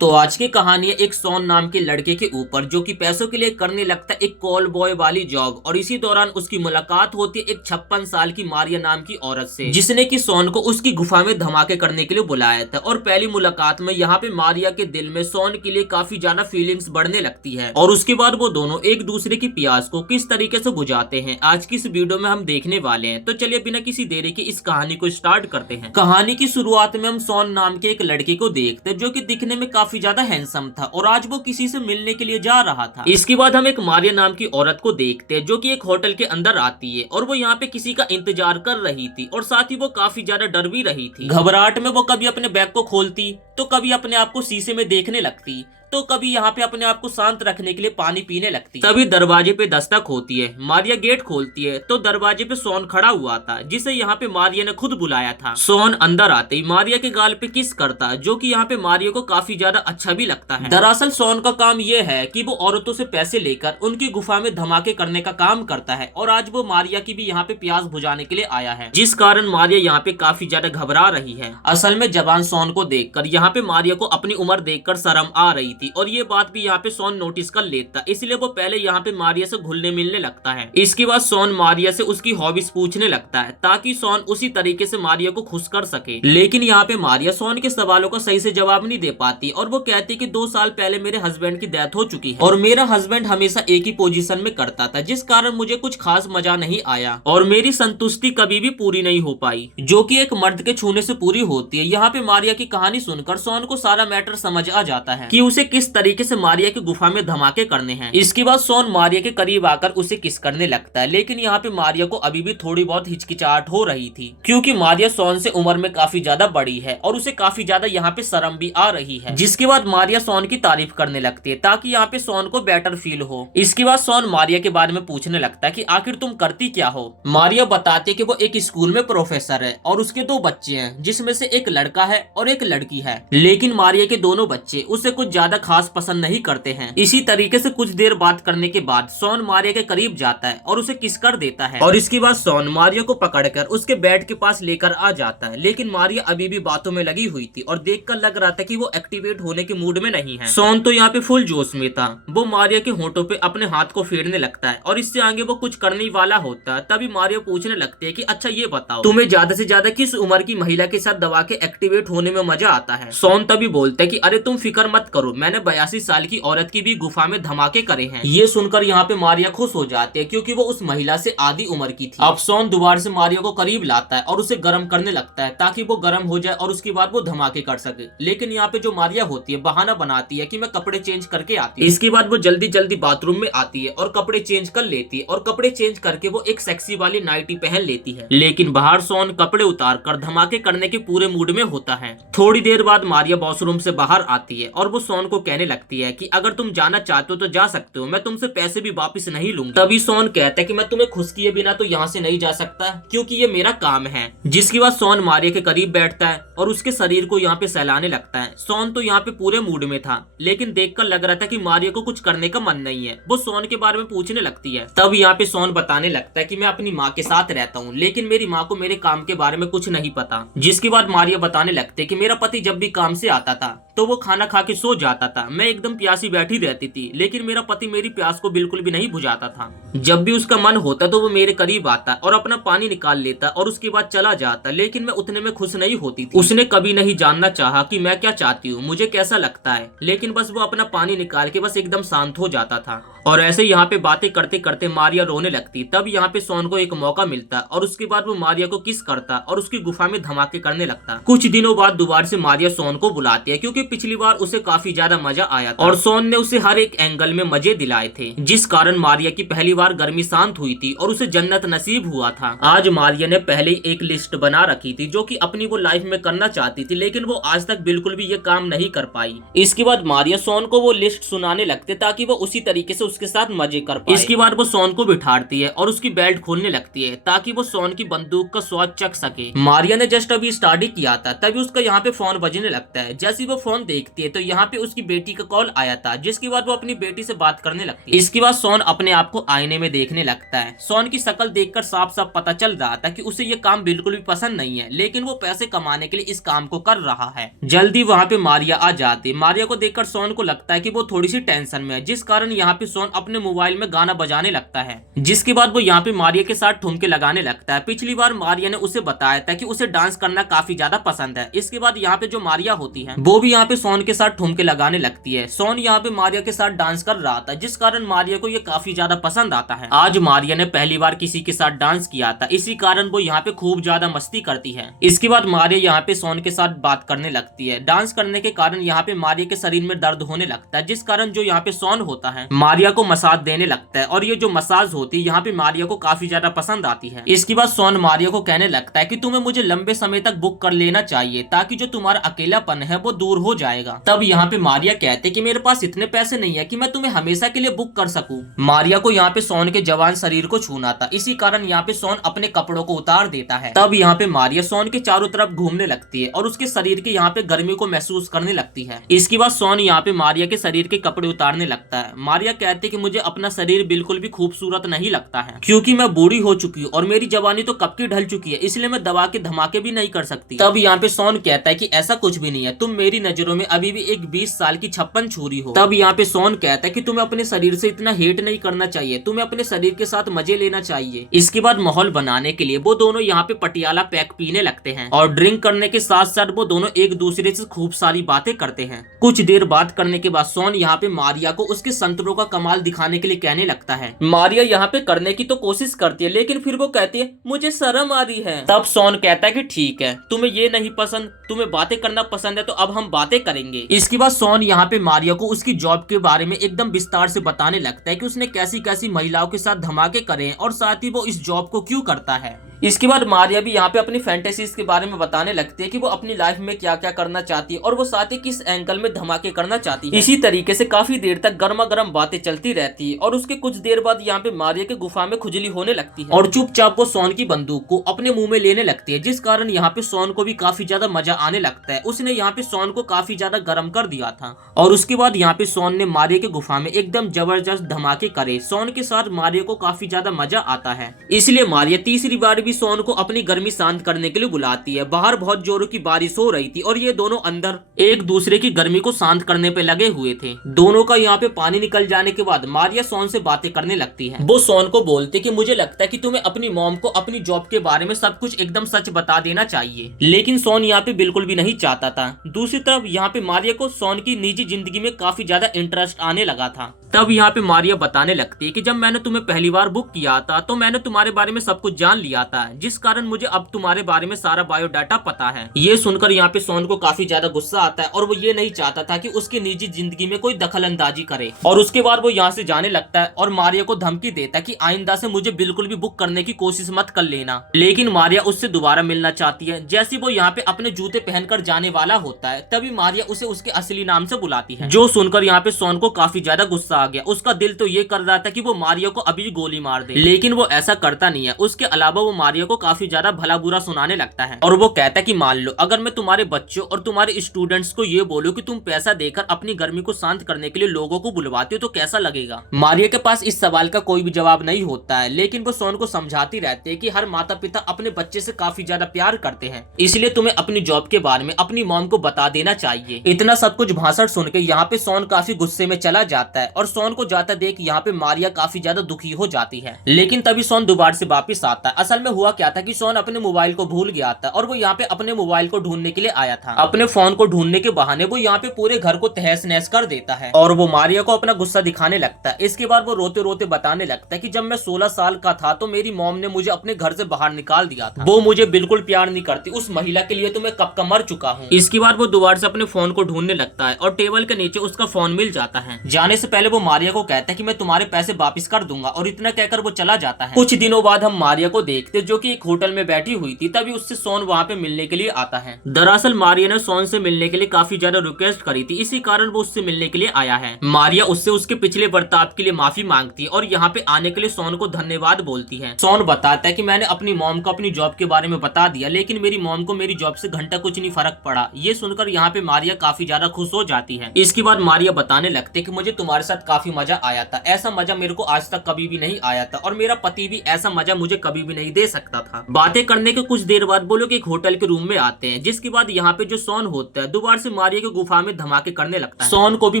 तो आज की कहानी है एक सोन नाम के लड़के के ऊपर जो कि पैसों के लिए करने लगता है एक कॉल बॉय वाली जॉब। और इसी दौरान उसकी मुलाकात होती है एक 56 साल की मारिया नाम की औरत से, जिसने कि सोन को उसकी गुफा में धमाके करने के लिए बुलाया था। और पहली मुलाकात में यहाँ पे मारिया के दिल में सोन के लिए काफी ज्यादा फीलिंग्स बढ़ने लगती है। और उसके बाद वो दोनों एक दूसरे की प्यास को किस तरीके से बुझाते हैं आज की इस वीडियो में हम देखने वाले हैं। तो चलिए बिना किसी देरी के इस कहानी को स्टार्ट करते हैं। कहानी की शुरुआत में हम सोन नाम के एक लड़के को देखते हैं जो कि दिखने में काफी ज्यादा हैंडसम था और आज वो किसी से मिलने के लिए जा रहा था। इसके बाद हम एक मारिया नाम की औरत को देखते हैं जो कि एक होटल के अंदर आती है और वो यहाँ पे किसी का इंतजार कर रही थी और साथ ही वो काफी ज्यादा डर भी रही थी। घबराहट में वो कभी अपने बैग को खोलती तो कभी अपने आप को शीशे में देखने लगती तो कभी यहाँ पे अपने आप को शांत रखने के लिए पानी पीने लगती। तभी दरवाजे पे दस्तक होती है। मारिया गेट खोलती है तो दरवाजे पे सोन खड़ा हुआ था जिसे यहाँ पे मारिया ने खुद बुलाया था। सोन अंदर आते ही मारिया के गाल पे किस करता जो कि यहाँ पे मारिया को काफी ज्यादा अच्छा भी लगता है। दरअसल सोन का काम ये है कि वो औरतों से पैसे लेकर उनकी गुफा में धमाके करने का काम करता है और आज वो मारिया की भी यहाँ पे प्यास बुझाने के लिए आया है, जिस कारण मारिया यहाँ पे काफी ज्यादा घबरा रही है। असल में जवान सोन को देखकर यहाँ पे मारिया को अपनी उम्र देखकर शर्म आ रही थी और ये बात भी यहाँ पे सोन नोटिस कर लेता, इसलिए वो पहले यहाँ पे मारिया से घुलने मिलने लगता है। इसके बाद सोन मारिया से उसकी हॉबीज पूछने लगता है ताकि सोन उसी तरीके से मारिया को खुश कर सके। लेकिन यहाँ पे मारिया सोन के सवालों का सही से जवाब नहीं दे पाती और वो कहती कि 2 साल पहले मेरे हस्बैंड की डेथ हो चुकी है और मेरा हस्बैंड हमेशा एक ही पोजीशन में करता था, जिस कारण मुझे कुछ खास मजा नहीं आया और मेरी संतुष्टि कभी भी पूरी नहीं हो पाई जो कि एक मर्द के छूने से पूरी होती है। यहाँ पे मारिया की कहानी सुनकर सोन को सारा मैटर समझ आ जाता है कि उसे किस तरीके से मारिया की गुफा में धमाके करने हैं। इसके बाद सोन मारिया के करीब आकर उसे किस करने लगता है, लेकिन यहाँ पे मारिया को अभी भी थोड़ी बहुत हिचकिचाहट हो रही थी क्योंकि मारिया सोन से उम्र में काफी ज्यादा बड़ी है और उसे काफी ज्यादा यहाँ पे शर्म भी आ रही है। जिसके बाद मारिया सोन की तारीफ करने लगती है ताकि यहाँ पे सोन को बेटर फील हो। इसके बाद सोन मारिया के बारे में पूछने लगता है कि आखिर तुम करती क्या हो। मारिया बताती है कि वो एक स्कूल में प्रोफेसर है और उसके 2 बच्चे हैं जिसमें से एक लड़का है और एक लड़की है, लेकिन मारिया के दोनों बच्चे उसे कुछ ज्यादा खास पसंद नहीं करते हैं। इसी तरीके से कुछ देर बात करने के बाद सोन मारिया के करीब जाता है और उसे किस कर देता है और इसके बाद सोन मारिया को पकड़कर उसके बेड के पास लेकर आ जाता है। लेकिन मारिया अभी भी बातों में लगी हुई थी और देखकर लग रहा था कि वो एक्टिवेट होने के मूड में नहीं है। सोन तो यहाँ पे फुल जोश में था। वो मारिया के होंठों पे अपने हाथ को फेरने लगता है और इससे आगे वो कुछ करने वाला होता है। तभी मारिया पूछने लगती है कि अच्छा ये बताओ तुम्हें ज्यादा से ज्यादा किस उम्र की महिला के साथ दबा के एक्टिवेट होने में मजा आता है। सोन तभी बोलता है कि अरे तुम फिक्र मत करो, मैंने 82 साल की औरत की भी गुफा में धमाके करे हैं। ये सुनकर यहाँ पे मारिया खुश हो जाती है क्योंकि वो उस महिला से आधी उम्र की थी। अब सोन दोबारा से मारिया को करीब लाता है और उसे गर्म करने लगता है ताकि वो गर्म हो जाए और उसके बाद वो धमाके कर सके। लेकिन यहाँ पे जो मारिया होती है बहाना बनाती है कि मैं कपड़े चेंज करके आती हूँ। इसके बाद वो जल्दी जल्दी बाथरूम में आती है और कपड़े चेंज कर लेती है और कपड़े चेंज करके वो एक सेक्सी वाली नाइटी पहन लेती है। लेकिन बाहर सोन कपड़े उतार कर धमाके करने के पूरे मूड में होता है। थोड़ी देर बाद मारिया वॉशरूम से बाहर आती है और वो सोन को कहने लगती है कि अगर तुम जाना चाहते हो तो जा सकते हो, मैं तुमसे पैसे भी वापस नहीं लूंगी। तभी सोन कहता है कि मैं तुम्हें खुश किए बिना तो यहाँ से नहीं जा सकता क्योंकि ये मेरा काम है। जिसके बाद सोन मारिया के करीब बैठता है और उसके शरीर को यहाँ पे सहलाने लगता है। सोन तो यहाँ पे पूरे मूड में था लेकिन देखकर लग रहा था कि मारिया को कुछ करने का मन नहीं है। वो सोन के बारे में पूछने लगती है। तब यहाँ पे सोन बताने लगता है कि मैं अपनी माँ के साथ रहता हूँ लेकिन मेरी माँ को मेरे काम के बारे में कुछ नहीं पता। जिसके बाद मारिया बताने लगते कि मेरा पति जब भी काम से आता था तो वो खाना खा के सो जाता था, मैं एकदम प्यासी बैठी रहती थी लेकिन मेरा पति मेरी प्यास को बिल्कुल भी नहीं बुझाता था। जब भी उसका मन होता तो वो मेरे करीब आता और अपना पानी निकाल लेता और उसके बाद चला जाता, लेकिन मैं उतने में खुश नहीं होती थी। उसने कभी नहीं जानना चाहा कि मैं क्या चाहती हूँ, मुझे कैसा लगता है, लेकिन बस वो अपना पानी निकाल के बस एकदम शांत हो जाता था। और ऐसे यहाँ पे बातें करते करते मारिया रोने लगती। तब यहाँ पे सोन को एक मौका मिलता और उसके बाद वो मारिया को किस करता और उसकी गुफा में धमाके करने लगता। कुछ दिनों बाद दोबारा से मारिया सोन को बुलाती है क्योंकि पिछली बार उसे काफी ज्यादा मजा आया था और सोन ने उसे हर एक एंगल में मजे दिलाए थे, जिस कारण मारिया की पहली बार गर्मी शांत हुई थी और उसे जन्नत नसीब हुआ था। आज मारिया ने पहले ही एक लिस्ट बना रखी थी जो कि अपनी वो लाइफ में करना चाहती थी, लेकिन वो आज तक बिल्कुल भी ये काम नहीं कर पाई। इसके बाद मारिया सोन को वो लिस्ट सुनाने लगते ताकि वो उसी तरीके से उसके साथ मजे कर पाए। इसके बाद वो सोन को बिठाती है और उसकी बेल्ट खोलने लगती है ताकि वो सोन की बंदूक का स्वाद चख सके। मारिया ने जस्ट अभी स्टार्ट ही किया था तभी उसका यहाँ पे फोन बजने लगता है। जैसे वो फोन देखती है तो यहाँ पे उसकी की बेटी का कॉल आया था, जिसके बाद वो अपनी बेटी से बात करने लगती है। इसके बाद सोन अपने आप को आईने में देखने लगता है। सोन की शक्ल देखकर साफ साफ पता चल रहा था कि उसे ये काम बिल्कुल भी पसंद नहीं है, लेकिन वो पैसे कमाने के लिए इस काम को कर रहा है। जल्दी वहाँ पे मारिया आ जाती। मारिया को देखकर सोन को लगता है कि वो थोड़ी सी टेंशन में है, जिस कारण यहाँ पे सोन अपने मोबाइल में गाना बजाने लगता है। जिसके बाद वो यहाँ पे मारिया के साथ ठुमके लगाने लगता है। पिछली बार मारिया ने उसे बताया था कि उसे डांस करना काफी ज्यादा पसंद है। इसके बाद यहाँ पे जो मारिया होती है वो भी यहाँ पे सोन के साथ ठुमके लगाने लगती है। सोन यहाँ पे मारिया के साथ डांस कर रहा था, जिस कारण मारिया को ये काफी ज्यादा पसंद आता है। आज मारिया ने पहली बार किसी के साथ डांस किया था, इसी कारण वो यहाँ पे खूब ज्यादा मस्ती करती है। इसके बाद मारिया यहाँ पे सोन के साथ बात करने लगती है। डांस करने के कारण यहाँ पे मारिया के शरीर में दर्द होने लगता है, जिस कारण जो यहाँ पे सोन होता है मारिया को मसाज देने लगता है, और ये जो मसाज होती है यहाँ पे मारिया को काफी ज्यादा पसंद आती है। इसके बाद सोन मारिया को कहने लगता है कि तुम्हें मुझे लंबे समय तक बुक कर लेना चाहिए, ताकि जो तुम्हारा अकेलापन है वो दूर हो जाएगा। तब यहाँ पे मारिया कहते कि मेरे पास इतने पैसे नहीं है कि मैं तुम्हें हमेशा के लिए बुक कर सकूं। मारिया को यहाँ पे सोन के जवान शरीर को छूना था, इसी कारण यहाँ पे सोन अपने कपड़ों को उतार देता है। तब यहाँ पे मारिया सोन के चारों तरफ घूमने लगती है और उसके शरीर के यहाँ पे गर्मी को महसूस करने लगती है। इसके बाद सोन यहाँ पे मारिया के शरीर के कपड़े उतारने लगता है। मारिया कहती है कि मुझे अपना शरीर बिल्कुल भी खूबसूरत नहीं लगता है, क्योंकि मैं बूढ़ी हो चुकी हूँ और मेरी जवानी तो कब की ढल चुकी है, इसलिए मैं दवा के धमाके भी नहीं कर सकती। तब यहाँ पे सोन कहता है कि ऐसा कुछ भी नहीं है, तुम मेरी नजरों में अभी भी एक 20 साल की 56 छुरी हो। तब यहाँ पे सोन कहता है कि तुम्हें अपने शरीर से इतना हेट नहीं करना चाहिए, तुम्हें अपने शरीर के साथ मजे लेना चाहिए। इसके बाद माहौल बनाने के लिए वो दोनों यहाँ पे पटियाला पैक पीने लगते हैं, और ड्रिंक करने के साथ साथ वो दोनों एक दूसरे से खूब सारी बातें करते हैं। कुछ देर बात करने के बाद सोन यहाँ पे मारिया को उसके संतरों का कमाल दिखाने के लिए कहने लगता है। मारिया यहाँ पे करने की तो कोशिश करती है, लेकिन फिर वो कहती है मुझे शर्म आ रही है। तब सोन कहता है कि ठीक है, तुम्हें ये नहीं पसंद, तुम्हें बातें करना पसंद है, तो अब हम बातें करेंगे। इसके बाद सोन यहाँ पे मारिया को उसकी जॉब के बारे में एकदम विस्तार से बताने लगता है कि उसने कैसी कैसी महिलाओं के साथ धमाके करे हैं, और साथ ही वो इस जॉब को क्यों करता है। इसके बाद मारिया भी यहाँ पे अपनी फैंटेसीज के बारे में बताने लगती है कि वो अपनी लाइफ में क्या क्या करना चाहती है, और वो साथ ही किस एंगल में धमाके करना चाहती है। इसी तरीके से काफी देर तक गर्मा गर्म बातें चलती रहती है, और उसके कुछ देर बाद यहाँ पे मारिया के गुफा में खुजली होने लगती है, और चुपचाप वो सोन की बंदूक को अपने मुंह में लेने लगती है, जिस कारण यहाँ पे सोन को भी काफी ज्यादा मजा आने लगता है। उसने यहाँ पे सोन को काफी ज्यादा गर्म कर दिया था, और उसके बाद यहाँ पे सोन ने मारिया के गुफा में एकदम जबरदस्त धमाके करे। सोन के साथ मारिया को काफी ज्यादा मजा आता है, इसलिए मारिया तीसरी बार भी सोन को अपनी गर्मी शांत करने के लिए बुलाती है। बाहर बहुत जोरों की बारिश हो रही थी, और ये दोनों अंदर एक दूसरे की गर्मी को शांत करने पे लगे हुए थे। दोनों का यहाँ पे पानी निकल जाने के बाद मारिया सोन से बातें करने लगती है। वो सोन को बोलते कि मुझे लगता है कि तुम्हें अपनी मॉम को अपनी जॉब के बारे में सब कुछ एकदम सच बता देना चाहिए, लेकिन सोन यहाँ पे बिल्कुल भी नहीं चाहता था। दूसरी तरफ यहाँ पे मारिया को सोन की निजी जिंदगी में काफी ज्यादा इंटरेस्ट आने लगा था। तब यहाँ पे मारिया बताने लगती है कि जब मैंने तुम्हें पहली बार बुक किया था तो मैंने तुम्हारे बारे में सब कुछ जान लिया था, जिस कारण मुझे अब तुम्हारे बारे में सारा बायोडाटा पता है। ये सुनकर यहाँ पे सोन को काफी ज्यादा गुस्सा आता है, और वो ये नहीं चाहता था कि उसकी निजी जिंदगी में कोई दखल अंदाजी करे। और उसके बाद वो यहाँ से जाने लगता है, और मारिया को धमकी देता है कि आइंदा से मुझे बिल्कुल भी बुक करने की कोशिश मत कर लेना। लेकिन मारिया उससे दोबारा मिलना चाहती है। जैसे वो यहाँ पे अपने जूते पहनकर जाने वाला होता है, तभी मारिया उसे उसके असली नाम से बुलाती है, जो सुनकर यहाँ पे सोन को काफी ज्यादा गुस्सा आ गया। उसका दिल तो ये कर रहा था कि वो मारिया को अभी गोली मार दे, लेकिन वो ऐसा करता नहीं है। उसके अलावा वो मारिया को काफी ज्यादा भला बुरा सुनाने लगता है, और वो कहता है कि मान लो अगर मैं तुम्हारे बच्चों और तुम्हारे स्टूडेंट्स को ये बोलूं कि तुम पैसा देकर अपनी गर्मी को शांत करने के लिए लोगों को बुलवाते हो तो कैसा लगेगा। मारिया के पास इस सवाल का कोई भी जवाब नहीं होता है, लेकिन वो सोन को समझाती रहती है कि हर माता पिता अपने बच्चे से काफी ज्यादा प्यार करते हैं, इसलिए तुम्हें अपनी जॉब के बारे में अपनी मॉम को बता देना चाहिए। इतना सब कुछ भाषण सुन के यहाँ पे सोन काफी गुस्से में चला जाता है, और सोन को जाता देख यहाँ पे मारिया काफी ज्यादा दुखी हो जाती है। लेकिन तभी सोन दोबारा से वापस आता है। असल में हुआ क्या था कि सोन अपने मोबाइल को भूल गया था, और वो यहाँ पे अपने मोबाइल को ढूंढने के लिए आया था। अपने फोन को ढूंढने के बहाने वो यहाँ पे पूरे घर को तहस नहस कर देता है, और वो मारिया को अपना गुस्सा दिखाने लगता है। इसके बाद वो रोते रोते बताने लगता है कि जब मैं 16 साल का था तो मेरी मॉम ने मुझे अपने घर से बाहर निकाल दिया था। वो मुझे बिल्कुल प्यार नहीं करती, उस महिला के लिए तो मैं कब का मर चुका हूँ। इसके बाद वो दोबारा से अपने फोन को ढूंढने लगता है, और टेबल के नीचे उसका फोन मिल जाता है। जाने से पहले वो मारिया को कहता है कि मैं तुम्हारे पैसे वापस कर दूंगा, और इतना कहकर वो चला जाता है। कुछ दिनों बाद हम मारिया को देखते जो कि एक होटल में बैठी हुई थी, तभी उससे सोन वहाँ पे मिलने के लिए आता है। दरअसल मारिया ने सोन से मिलने के लिए काफी ज्यादा रिक्वेस्ट करी थी, इसी कारण वो उससे मिलने के लिए आया है। मारिया उससे उसके पिछले बर्ताव के लिए माफी मांगती है और यहाँ पे आने के लिए सोन को धन्यवाद बोलती है। सोन बताता है कि मैंने अपनी मॉम को अपनी जॉब के बारे में बता दिया, लेकिन मेरी मॉम को मेरी जॉब से घंटा कुछ नहीं फर्क पड़ा। ये सुनकर यहाँ पे मारिया काफी ज्यादा खुश हो जाती है। इसके बाद मारिया बताने लगते कि मुझे तुम्हारे साथ काफी मजा आया था, ऐसा मजा मेरे को आज तक कभी भी नहीं आया था और मेरा पति भी ऐसा मजा मुझे कभी भी नहीं दे सकता था। बातें करने के कुछ देर बाद वो लोग एक होटल के रूम में आते हैं, जिसके बाद यहाँ पे जो सोन होता है दोबारा से मारिया की गुफा में धमाके करने लगता है। सोन को भी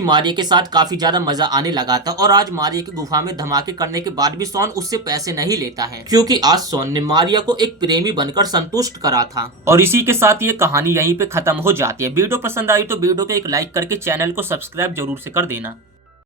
मारिया के साथ काफी ज्यादा मजा आने लगा था और आज मारिया की गुफा में धमाके करने के बाद भी सोन उससे पैसे नहीं लेता है, क्योंकि आज सोन ने मारिया को एक प्रेमी बनकर संतुष्ट करा था। और इसी के साथ ये कहानी यहीं पे खत्म हो जाती है। वीडियो पसंद आई तो वीडियो को एक लाइक करके चैनल को सब्सक्राइब जरूर से कर देना।